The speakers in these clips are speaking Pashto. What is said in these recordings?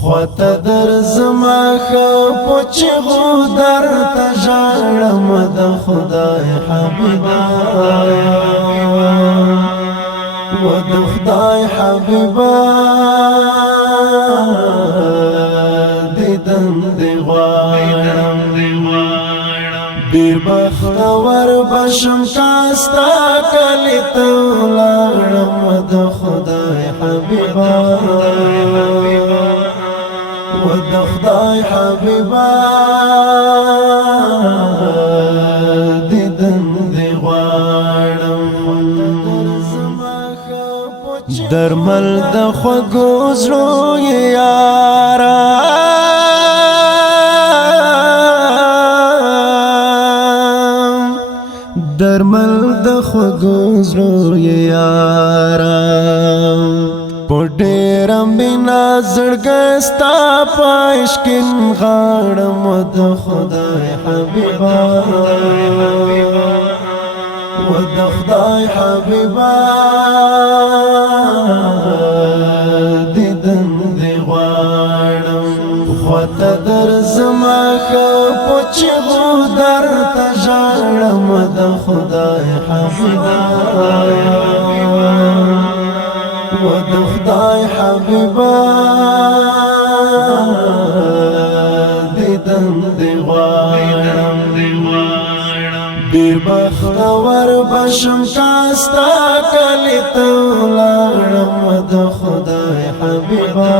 خواته درځما ښه په چغو درته ژاړم د خدای حبیبا و د خدای حبیبا دیدن دی غواړم ډېر بختور بشم کاستا کلی ته ولاړم د خدای حبیبا و د خدای حبیبا دیدن دی غواړم درمل د خوږو زړو یاره درمل د خوږو زړو یاره په ډېر مینه زړګی ستا په عشقین غاړم د خدای حبیبا و د خدای حبیبا دیدن دی غواړم خواته درځما ښه په چغو درته ژاړم د خدای حبیبا و د خدای حبیبا دیدن دی غواړم ډېر بختور بشم کاستا کلی ته ولاړم د خدای حبیبا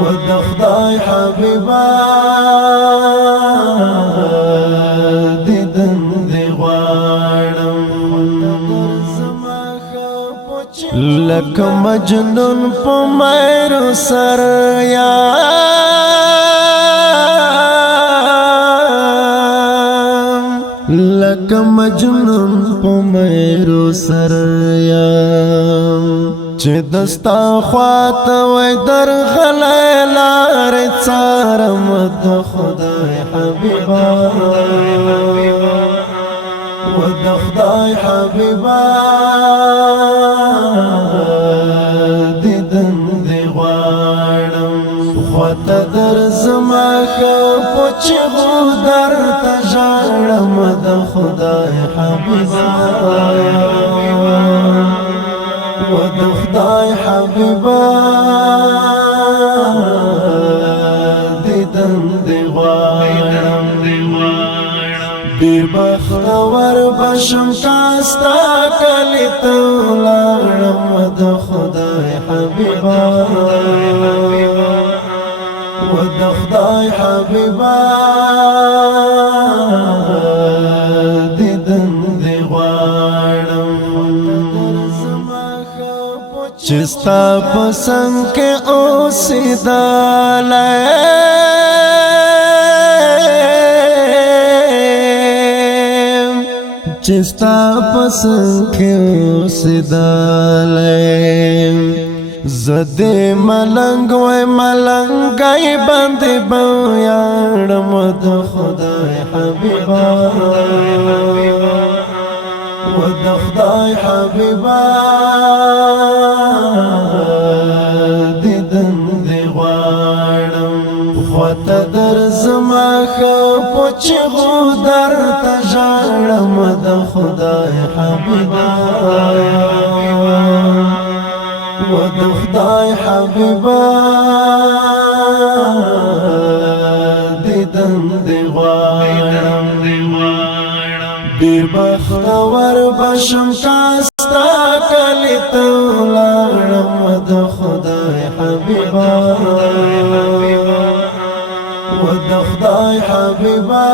و د خدای حبیبا دیدن دی غواړم لکه مجنون په میرو سر یم لکه مجنون په میرو سر یم چې دستا خواته وای درغلی لارې څارم د خدای حبیبا و د خدای حبیبا دیدن دی غواړم خواته درځما ښه په چغو درته ژاړم د خدای حبیبا و د خدای حبیبا دیدن دی غواړم ډېر بختور بشم کاستا کلی ته ولاړم د خدای حبیبا و د خدای حبیبا دیدن دی غواړم چې ستا په څنګ کې اوسېدلی چې ستا په څنګ کې اوسېدلی زه دې ملنګ وای ملنګی باندې به ویاړم د خدای حبیبا و د خدای حبیبا دیدن دی غواړم خواته درځما ښه په چغو درته ژاړم د خدای حبیبا و د خدای حبیبا دیدن دی غواړم ډېر بختور بشم کاستا کلی ته ولاړم د خدای حبیبا و د خدای حبیبا